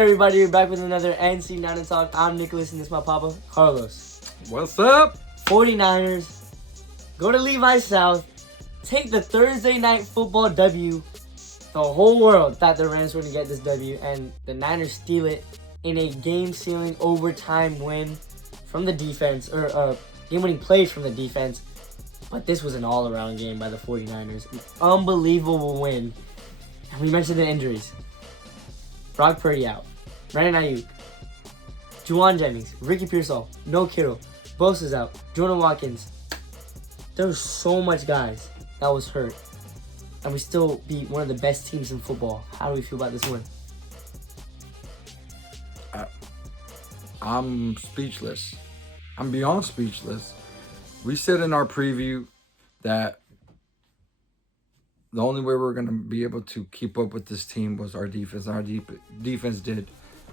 everybody? We're back with another NCNinerTalk. I'm Nicholas, and this is my papa, Carlos. What's up? 49ers, go to Levi South, take the Thursday night football W. The whole world thought the Rams were going to get this W, and the Niners steal it in a game-sealing overtime win from the defense, or game-winning plays from the defense. But this was an all-around game by the 49ers. An unbelievable win. And we mentioned the injuries. Brock Purdy out. Brandon Ayuk. Juwan Jennings. Ricky Pearsall. No Kittle. Bosa's out. Jordan Watkins. There was so much guys that was hurt. And we still beat one of the best teams in football. How do we feel about this win? I'm speechless. I'm beyond speechless. We said in our preview that the only way we're going to be able to keep up with this team was our defense. Our defense did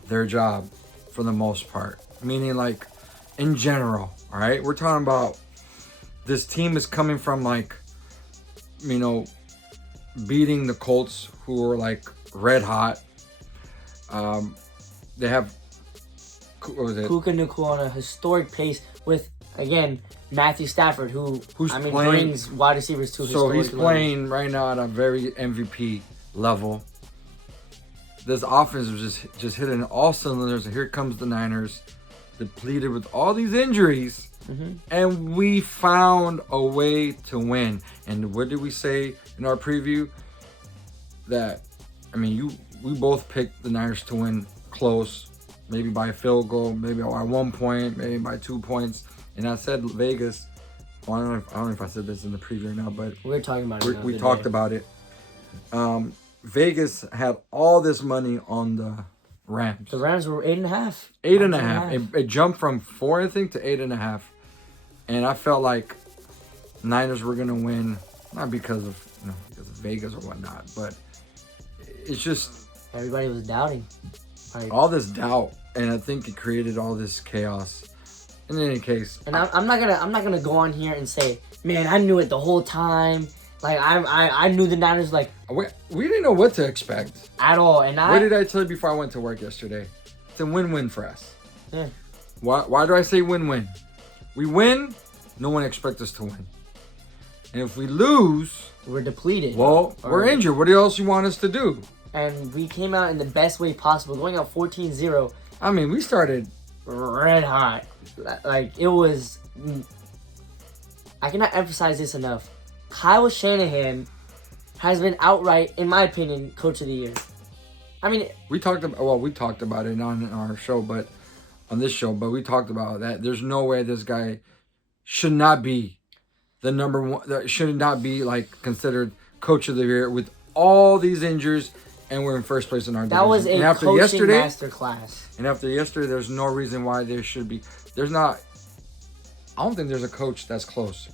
their job for the most part. Meaning, like, in general, all right? We're talking about this team is coming from, like, you know, beating the Colts, who were, like, red hot. They have, what was it? Puka Nacua on a historic pace with, again, Matthew Stafford, who's playing, brings wide receivers to historic levels. So he's playing right now at a very MVP level. This offense was just hitting all cylinders. And here comes the Niners, depleted with all these injuries. Mm-hmm. And we found a way to win. And what did we say in our preview? That, I mean, we both picked the Niners to win close, maybe by a field goal, maybe by 1 point, maybe by 2 points. And I said Vegas. Well, I don't know if I said this in the preview or not, but we're talking about it. We talked about it. Vegas had all this money on the Rams. The Rams were 8.5. 8.5. It jumped from 4, I think, to 8.5. And I felt like Niners were gonna win, not because of Vegas or whatnot, but it's just everybody was doubting. All this doubt, and I think it created all this chaos. In any case, and I'm not gonna go on here and say, man, I knew it the whole time. Like I knew the Niners, like we didn't know what to expect at all. And what did I tell you before I went to work yesterday? It's a win-win for us. Yeah. Why do I say win-win? We win, no one expects us to win. And if we lose, we're depleted. Well, we're injured. What else you want us to do? And we came out in the best way possible, going out 14-0. I mean, we started red hot. Like, it was... I cannot emphasize this enough. Kyle Shanahan has been outright, in my opinion, Coach of the Year. I mean... We talked about it on our show, but... On this show, but we talked about that. There's no way this guy should not be the number one... That should not be, like, considered Coach of the Year with all these injuries... And we're in first place in our division. That was a coaching masterclass. And after yesterday, there's no reason why there should be. There's not. I don't think there's a coach that's close.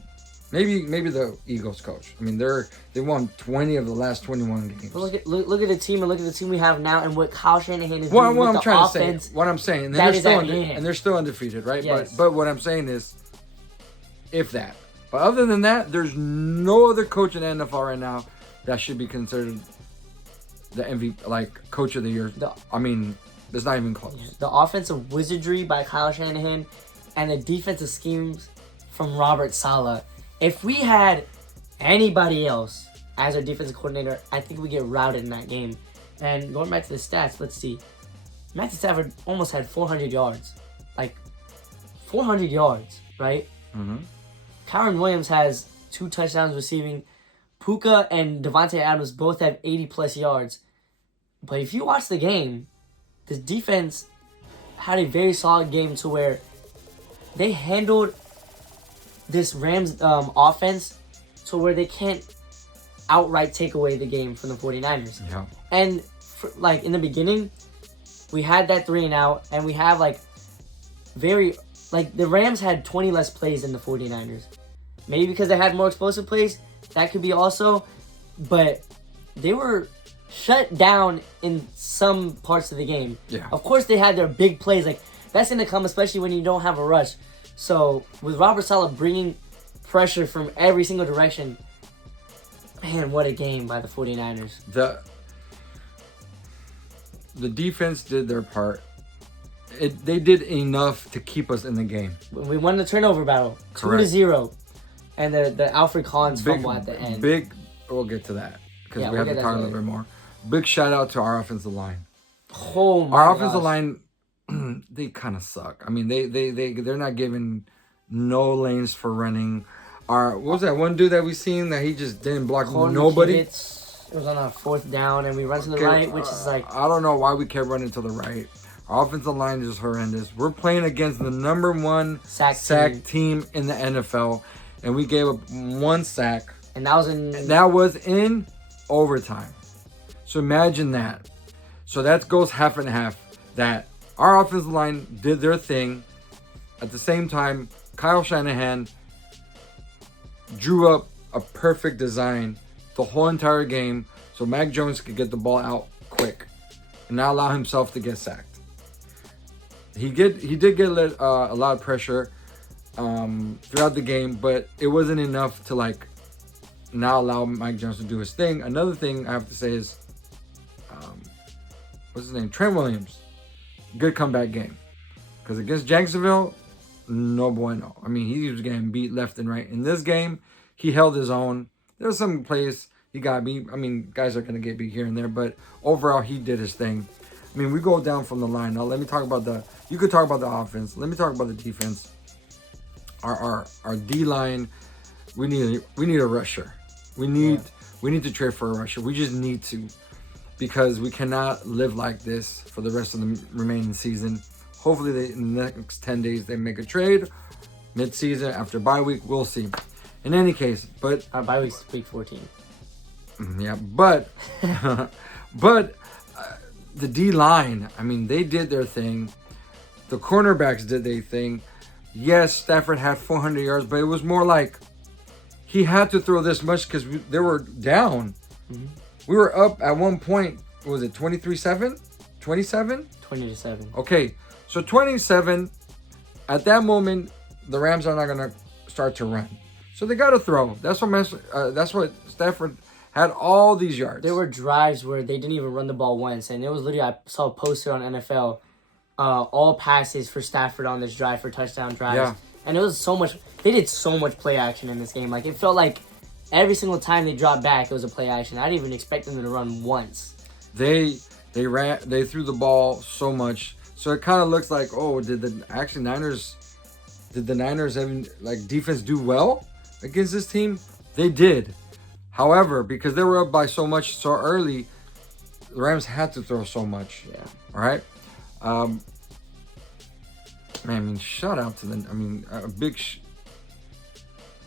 Maybe the Eagles coach. I mean, they won 20 of the last 21 games. But look at the team, and look at the team we have now, and what Kyle Shanahan is doing with the offense. What I'm saying, and they're still undefeated, right? Yes. But what I'm saying is, if that. But other than that, there's no other coach in the NFL right now that should be considered the MVP, like, Coach of the Year. I mean, it's not even close. The offensive wizardry by Kyle Shanahan and the defensive schemes from Robert Saleh. If we had anybody else as our defensive coordinator, I think we get routed in that game. And going back to the stats, let's see. Matthew Stafford almost had 400 yards. Like, 400 yards, right? Mm-hmm. Kyron Williams has 2 touchdowns receiving. Puka and Devontae Adams both have 80-plus yards. But if you watch the game, the defense had a very solid game to where they handled this Rams offense to where they can't outright take away the game from the 49ers. Yeah. And, in the beginning, we had that 3-and-out, and we have, the Rams had 20 less plays than the 49ers. Maybe because they had more explosive plays. That could be also, but they were shut down in some parts of the game. Yeah. Of course, they had their big plays. Like, that's going to come, especially when you don't have a rush. So, with Robert Saleh bringing pressure from every single direction, man, what a game by the 49ers. the defense did their part. They did enough to keep us in the game. We won the turnover battle, Correct. 2-0, and the Alfred Collins fumble at the end. We'll get to that because Yeah, we we'll have to get talk a that little bit more. Big shout out to our offensive line. Oh my Our offensive gosh. line, they kind of suck. I mean, they're not giving no lanes for running. What was that one dude that we seen that he just didn't block nobody? It was on a 4th down, and we run to the right, which is like... I don't know why we kept running to the right. Our offensive line is just horrendous. We're playing against the #1 sack team in the NFL, and we gave up 1 sack. And that was in overtime. So imagine that. So that goes half and half. That our offensive line did their thing. At the same time, Kyle Shanahan drew up a perfect design the whole entire game so Mac Jones could get the ball out quick and not allow himself to get sacked. He did get a lot of pressure throughout the game, but it wasn't enough to like not allow Mike Jones to do his thing. Another thing I have to say is, what's his name? Trent Williams. Good comeback game. Because against Jacksonville, no bueno. I mean, he was getting beat left and right. In this game, he held his own. There were some plays he got beat. I mean, guys are going to get beat here and there, but overall, he did his thing. I mean, we go down from the line. Now, let me talk about you could talk about the offense. Let me talk about the defense. Our D-line, we need a rusher. We need to trade for a rusher. We just need to, because we cannot live like this for the rest of the remaining season. Hopefully, in the next 10 days, they make a trade. Mid-season, after bye week, we'll see. In any case, but... Our bye week's week 14. Yeah, but... but the D-line, I mean, they did their thing. The cornerbacks did their thing. Yes, Stafford had 400 yards, but it was more like he had to throw this much because they were down. Mm-hmm. We were up at one point. Was it 23-7? 27? 20-7. Okay, so 27. At that moment, the Rams are not going to start to run. So they got to throw. That's what Stafford had all these yards. There were drives where they didn't even run the ball once. And it was literally, I saw a poster on NFL, all passes for Stafford on this drive for touchdown drives. Yeah. And it was so much, they did so much play action in this game. Like, it felt like every single time they dropped back, it was a play action. I didn't even expect them to run once. They threw the ball so much. So it kind of looks like, oh, did the Niners having like defense do well against this team? They did. However, because they were up by so much so early, the Rams had to throw so much. Yeah. All right. Man, I mean, shout out to big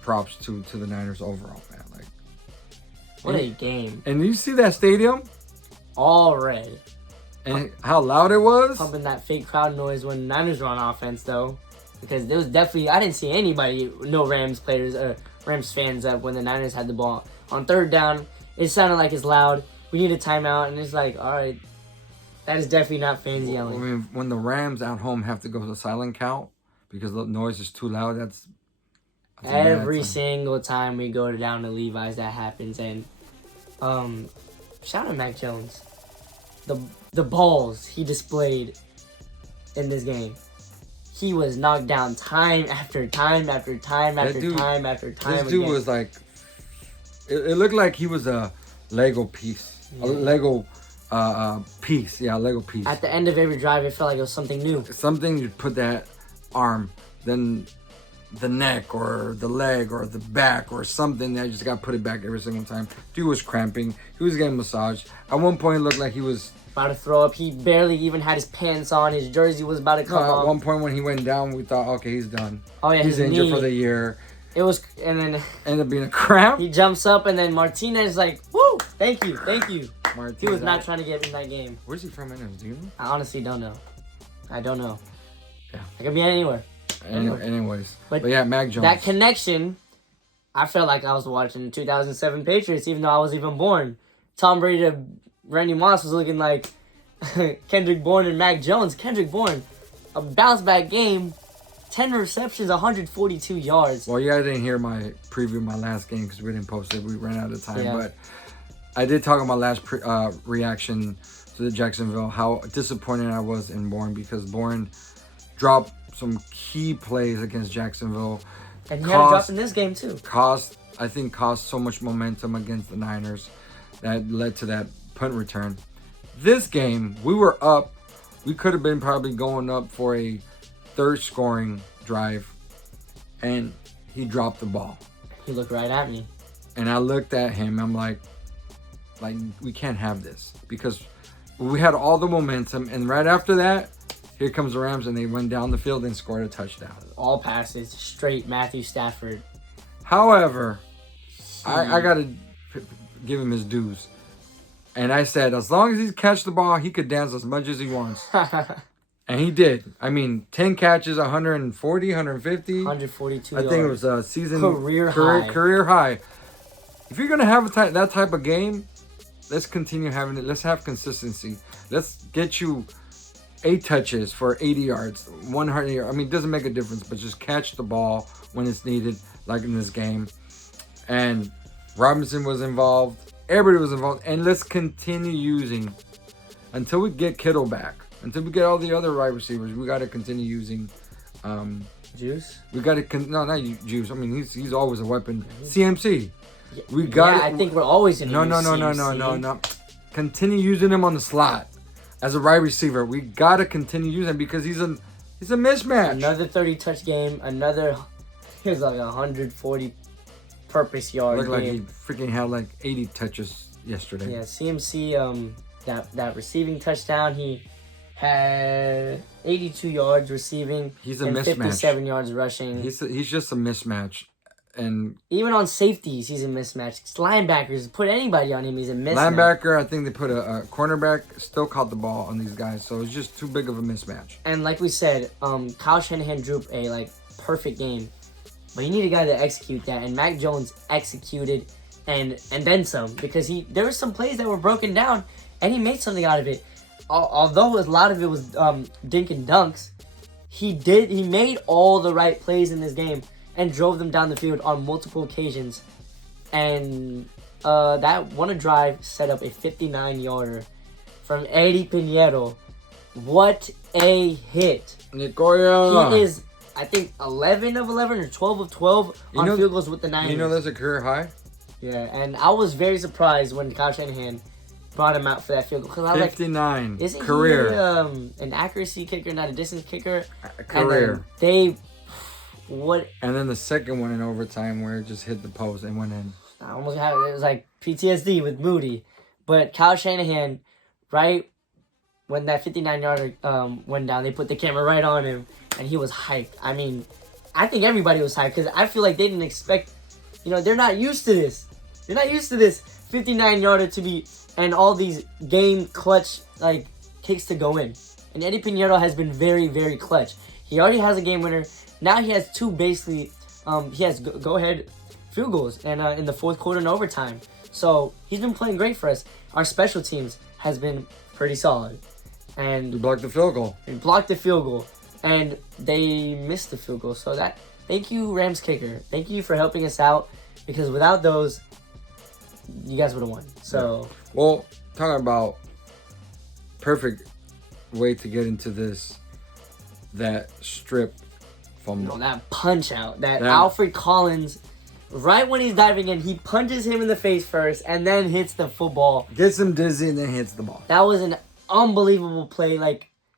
props to the Niners overall, man. Like, what a game! And you see that stadium? All red. And how loud it was? Pumping that fake crowd noise when Niners were on offense, though. Because there was definitely, I didn't see anybody, no Rams players, Rams fans up when the Niners had the ball. On 3rd down, it sounded like it's loud. We need a timeout, and it's like, all right, that is definitely not fans yelling. I mean, when the Rams at home have to go to silent count because the noise is too loud, that's every single time we go down to Levi's, that happens. And shout out Mac Jones. The balls he displayed in this game. He was knocked down time after time after time after time after time. This dude was like, it looked like he was a Lego piece. Yeah. A Lego piece. Yeah, a Lego piece. At the end of every drive, it felt like it was something new. Something, you put that arm, then the neck or the leg or the back or something that just got put it back every single time. Dude was cramping. He was getting massaged. At one point, it looked like he was about to throw up. He barely even had his pants on. His jersey was about to come off. At one point when he went down, we thought, okay, he's done. Oh yeah, he's injured for the year. It was, and then ended up being a cramp. He jumps up, and then Martinez like, woo, thank you. Martinez, he was not trying to get in that game. Where's he from? Do you know? I honestly don't know. I don't know. Yeah, I could be anywhere. Anyways, but yeah, Mac Jones. That connection, I felt like I was watching 2007 Patriots, even though I wasn't even born. Tom Brady to Randy Moss was looking like Kendrick Bourne and Mac Jones. Kendrick Bourne, a bounce back game, 10 receptions, 142 yards. Well, yeah, I didn't hear my preview of my last game because we didn't post it. We ran out of time. Yeah. But I did talk about my last reaction to Jacksonville how disappointed I was in Bourne, because Bourne dropped some key plays against Jacksonville. And he had a drop in this game too. Cost so much momentum against the Niners that led to that punt return. This game, we were up. We could have been probably going up for a third scoring drive, and he dropped the ball. He looked right at me. And I looked at him. I'm like, we can't have this, because we had all the momentum, and right after that, here comes the Rams, and they went down the field and scored a touchdown. All passes, straight Matthew Stafford. However, I got to give him his dues. And I said, as long as he catch the ball, he could dance as much as he wants. And he did. I mean, 10 catches, 140, 150. 142 I think it was a season career high. Career high. If you're going to have that type of game, let's continue having it. Let's have consistency. Let's get you 8 touches for 80 yards, 100 yards. I mean, it doesn't make a difference, but just catch the ball when it's needed, like in this game. And Robinson was involved. Everybody was involved. And let's continue using until we get Kittle back. Until we get all the other wide receivers, we got to continue using Juice. We got to not Juice. I mean, he's always a weapon. CMC. We got. Yeah, I think we're always in. No. Continue using him on the slot as a wide receiver. We got to continue using him because he's a mismatch. Another 30-touch game. Here's like 140 purpose yard Looked game. like he freaking had like 80 touches yesterday. Yeah, CMC. That receiving touchdown, he had 82 yards receiving. He's a and mismatch. 57 yards rushing. He's just a mismatch. And even on safeties, he's a mismatch. Linebackers, put anybody on him, he's a mismatch. Linebacker, I think they put a cornerback, still caught the ball on these guys, so it's just too big of a mismatch. And like we said, Kyle Shanahan drew a perfect game, but he needed a guy to execute that, and Mac Jones executed and then some, because there were some plays that were broken down, and he made something out of it. Although a lot of it was dink and dunks, he made all the right plays in this game and drove them down the field on multiple occasions. And that one drive set up a 59-yarder from Eddie Piñeiro. What a hit. Nicoya. He is, I think, 11 of 11 or 12 of 12 on field goals with the Niners. You know that's a career high? Yeah, and I was very surprised when Kyle Shanahan brought him out for that field goal. 'Cause I was 59. like, isn't career. he an accuracy kicker, not a distance kicker? Career. And then the second one in overtime where it just hit the post and went in. I almost had it was like PTSD with But Kyle Shanahan, right when that 59-yarder went down, they put the camera right on him, and he was hyped. I mean, I think everybody was hyped because I feel like they didn't expect. They're not used to this. They're not used to this 59-yarder to be and all these game clutch kicks to go in. And Eddie Piñeiro has been very, very clutch. He already has a game winner. Now he has two basically. He has go-ahead field goals and in the fourth quarter and overtime. So he's been playing great for us. Our special teams has been pretty solid. And We blocked the field goal. we blocked the field goal, and they missed the field goal. So thank you, Rams kicker. Thank you for helping us out, because without those, you guys would have won. So Well, talking about perfect way to get into this, that strip fumble. that punch out, that Alfred Collins, right when he's diving in, he punches him in the face first and then hits the football. Gets him dizzy and then hits the ball. That was an unbelievable play.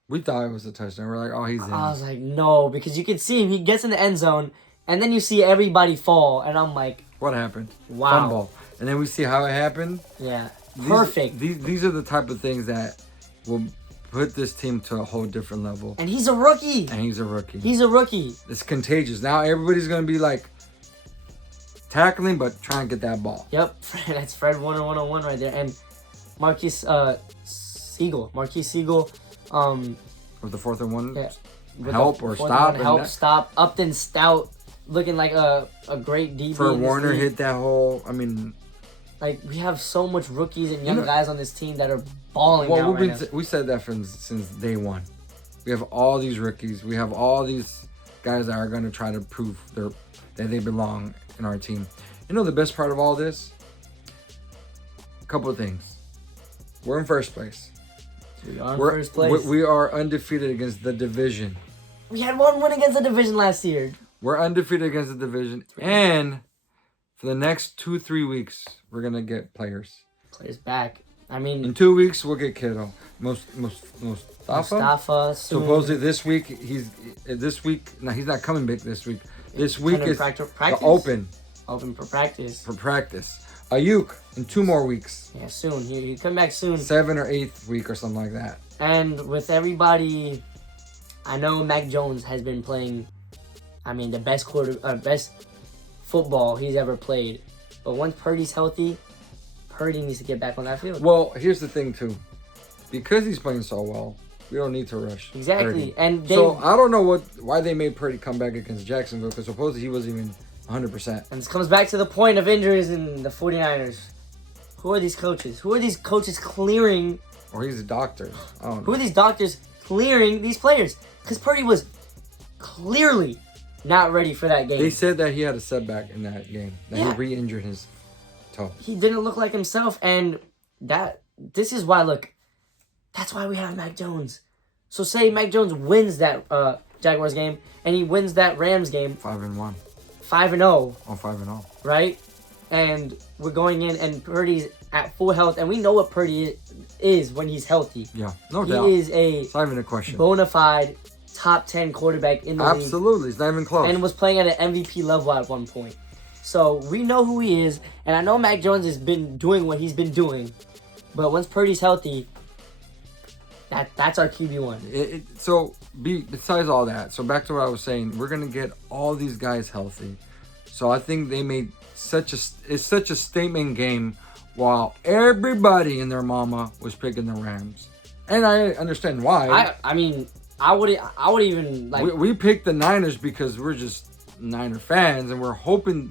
We thought it was a touchdown. We're like, oh, he's in. I was like, no, because you can see him. He gets in the end zone, and then you see everybody fall, and I'm like, What happened? Wow. Fumble. And then we see how it happened. yeah, perfect. These are the type of things that will put this team to a whole different level. And he's a rookie. And he's a rookie. He's a rookie. It's contagious. Now everybody's going to be tackling, but trying to get that ball. Yep, that's Fred 101 right there. And Marquise Siegel. With the 4th and 1, Yeah, help or stop. Stop. Upton Stout looking like a great DB. For Warner hit that hole. I mean, we have so much rookies and young guys on this team that are balling out right now. We said that since day one. We have all these rookies. We have all these guys that are going to try to prove that they belong in our team. The best part of all this? A couple of things. We're in first place. We are in first place. We are undefeated against the division. We had one win against the division last year. We're undefeated against the division. And for the next 2-3 weeks, we're going to get players. Players back. I mean, in 2 weeks, we'll get Kittle. Mustafa soon. Supposedly this week, no, he's not coming back this week. This week is practice? open. Open for practice. Ayuk in 2 more weeks. Yeah, soon. He come back soon. 7th or 8th week or something like that. And with everybody, I know Mac Jones has been playing, the best football he's ever played. But once Purdy's healthy, Purdy needs to get back on that field. Well, here's the thing too. Because he's playing so well, we don't need to rush. Exactly. Purdy. And so I don't know why they made Purdy come back against Jacksonville, because supposedly he wasn't even 100%. And this comes back to the point of injuries in the 49ers. Who are these coaches? Who are these coaches clearing? Or he's a doctor. I don't know. Who are these doctors clearing these players? Because Purdy was clearly not ready for that game. They said that he had a setback in that game. That he re-injured his toe. He didn't look like himself. And this is why, look, that's why we have Mac Jones. So say Mac Jones wins that Jaguars game and he wins that Rams game. 5-1. 5-0. Oh, 5-0. Right? And we're going in and Purdy's at full health. And we know what Purdy is when he's healthy. Yeah, no doubt. He is it's not even a question. Bona fide top 10 quarterback in the league. Absolutely. It's not even close. And was playing at an MVP level at one point. So we know who he is. And I know Mac Jones has been doing what he's been doing. But once Purdy's healthy, that's our QB1. Besides all that, so back to what I was saying, we're going to get all these guys healthy. So I think they made such a statement game while everybody and their mama was picking the Rams. And I understand why. I would even like we picked the Niners because we're just Niner fans and we're hoping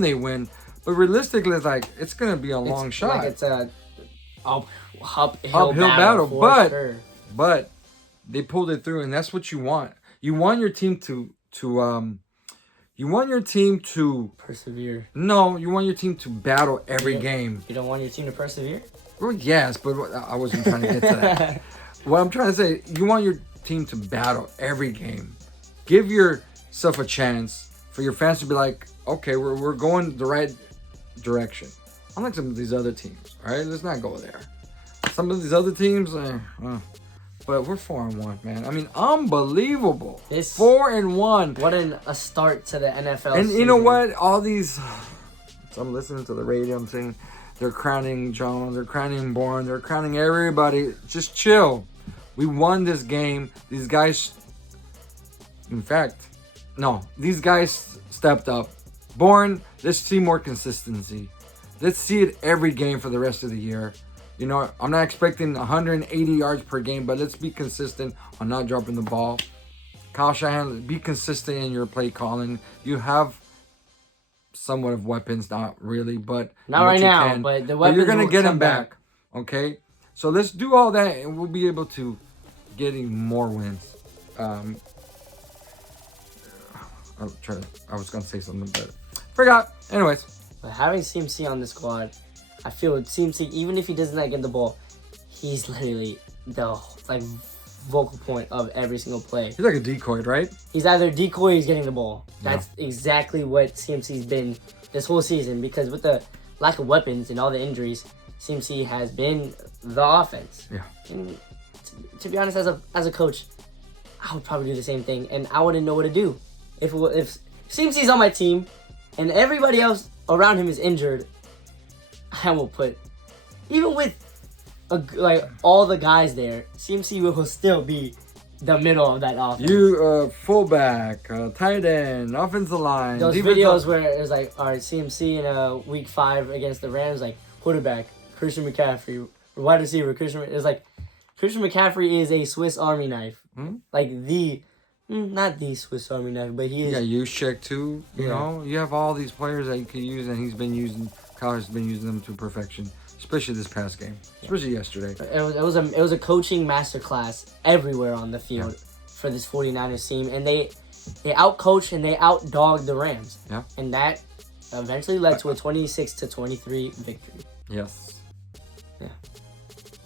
they win, but realistically it's going to be a long shot. Like it's a uphill battle, but they pulled it through, and that's what you want. You want your team to persevere. No, you want your team to battle every game. You don't want your team to persevere? Well, yes, but I wasn't trying to get to that. What I'm trying to say, you want your team to battle every game. Give yourself a chance for your fans to be like, okay, we're going the right direction. Unlike some of these other teams, all right? Let's not go there. Some of these other teams, but we're 4-1, man. Unbelievable. 4-1. What a start to the NFL And season. you know what? All these, so I'm listening to the radio. I'm saying they're crowning Jones, they're crowning Bourne, they're crowning everybody. Just chill. We won this game. These guys, these guys stepped up. Bourne, let's see more consistency. Let's see it every game for the rest of the year. You know, I'm not expecting 180 yards per game, but let's be consistent on not dropping the ball. Kyle Shanahan, be consistent in your play calling. You have somewhat of weapons, not really, but not right now. But the weapons, you're gonna get them back. Okay, so let's do all that, and we'll be able to getting more wins. I was gonna say something, but forgot. Anyways. But having CMC on the squad, I feel CMC, even if he doesn't get the ball, he's literally the vocal point of every single play. He's like a decoy, right? He's either decoy or he's getting the ball. That's exactly what CMC's been this whole season, because with the lack of weapons and all the injuries, CMC has been the offense. Yeah. And to be honest, as a coach, I would probably do the same thing, and I wouldn't know what to do. If CMC's on my team and everybody else around him is injured, I will put, even with all the guys there, CMC will still be the middle of that offense. You fullback, tight end, offensive line. Those videos where it was like, all right, CMC in week 5 against the Rams, like quarterback Christian McCaffrey, wide receiver Christian. It's like Christian McCaffrey is a Swiss Army knife, not the Swiss Army knife, but he is. Yeah, Juszczyk too. You know, you have all these players that you can use, and Kyle has been using them to perfection, especially this past game, especially yesterday. It was a coaching masterclass everywhere on the field for this 49ers team, and they outcoached and they outdogged the Rams. Yeah, and that eventually led to a 26-23 victory. Yes. Yeah.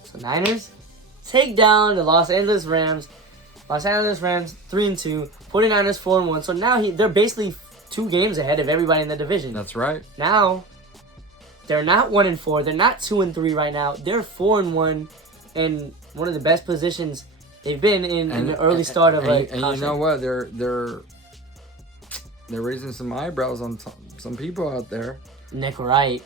So Niners, take down the Los Angeles Rams. Los Angeles Rams 3-2, 49ers 4-1. So now they're basically 2 games ahead of everybody in the division. That's right. Now they're not 1-4. They're not 2-3 right now. They're 4-1, and one of the best positions they've been in the early start of a. And you know what? They're raising some eyebrows on some people out there. Nick Wright,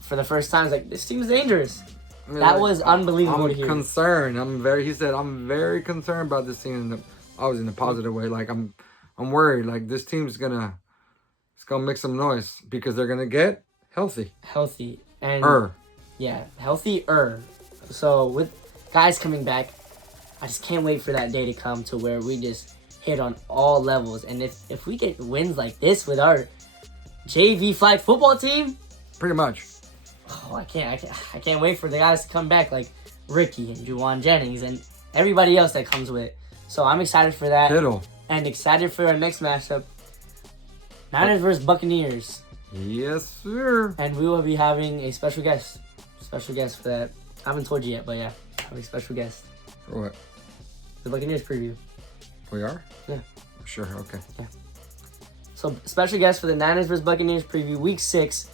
for the first time, is like, this team's dangerous. That was unbelievable to hear. I'm concerned. He said, I'm very concerned about this team. Always in a positive way. Like, I'm worried. Like, this team's gonna make some noise because they're gonna get healthy. Healthy. Yeah, healthier. So with guys coming back, I just can't wait for that day to come to where we just hit on all levels. And if we get wins like this with our JV flag football team, pretty much. Oh, I can't wait for the guys to come back, like Ricky and Juwan Jennings and everybody else that comes with it. So I'm excited for that. Kittle. And excited for our next matchup. Niners versus Buccaneers. Yes, sir. And we will be having a special guest. Special guest for that. I haven't told you yet, but yeah. I have a special guest. For what? The Buccaneers preview. We are? Yeah. Sure, okay. Yeah. So special guest for the Niners versus Buccaneers preview, week 6.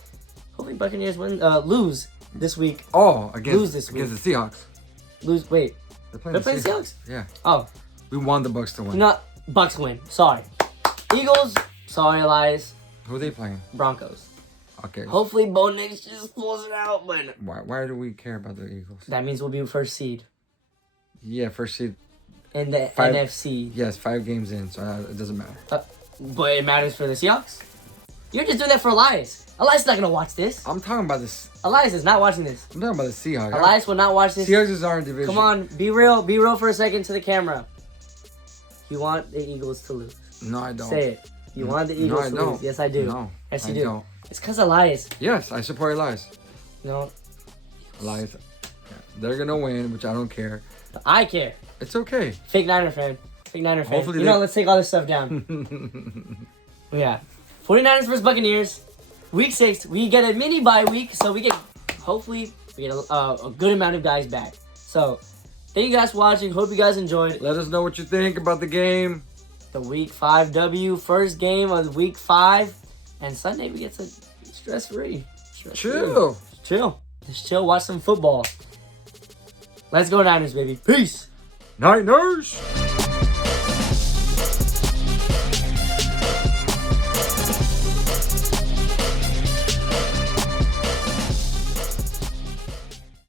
Hopefully Buccaneers lose this week. Oh, lose this week. Against the Seahawks. Lose, wait. They're playing the Seahawks? Yeah. Oh. We want the Bucs to win. No, Bucs win. Sorry. Eagles, sorry, Elias. Who are they playing? Broncos. Okay. Hopefully Bo Nix just pulls it out, but why do we care about the Eagles? that means we'll be first seed. Yeah, first seed. In the NFC. Yes, 5 games in, so it doesn't matter. But it matters for the Seahawks? You're just doing that for Elias. Elias is not going to watch this. I'm talking about this. Elias is not watching this. I'm talking about the Seahawks. Elias will not watch this. Seahawks is our division. Come on, be real. Be real for a second to the camera. You want the Eagles to lose. No, I don't. Say it. You want the Eagles to lose. Yes, I do. No, yes, you I do. don't. It's because Elias. Yes, I support Elias. No. Elias. They're going to win, which I don't care. I care. It's okay. Fake Niner fan. Fake Niner fan. Hopefully let's take all this stuff down. Yeah. 49ers versus Buccaneers. Week 6. We get a mini bye week, so hopefully we get a good amount of guys back. So, thank you guys for watching. Hope you guys enjoyed. Let us know what you think about the game. The Week 5 W. First game of Week 5. And Sunday we get to stress-free. Chill. Just chill. Watch some football. Let's go Niners, baby. Peace. Niners.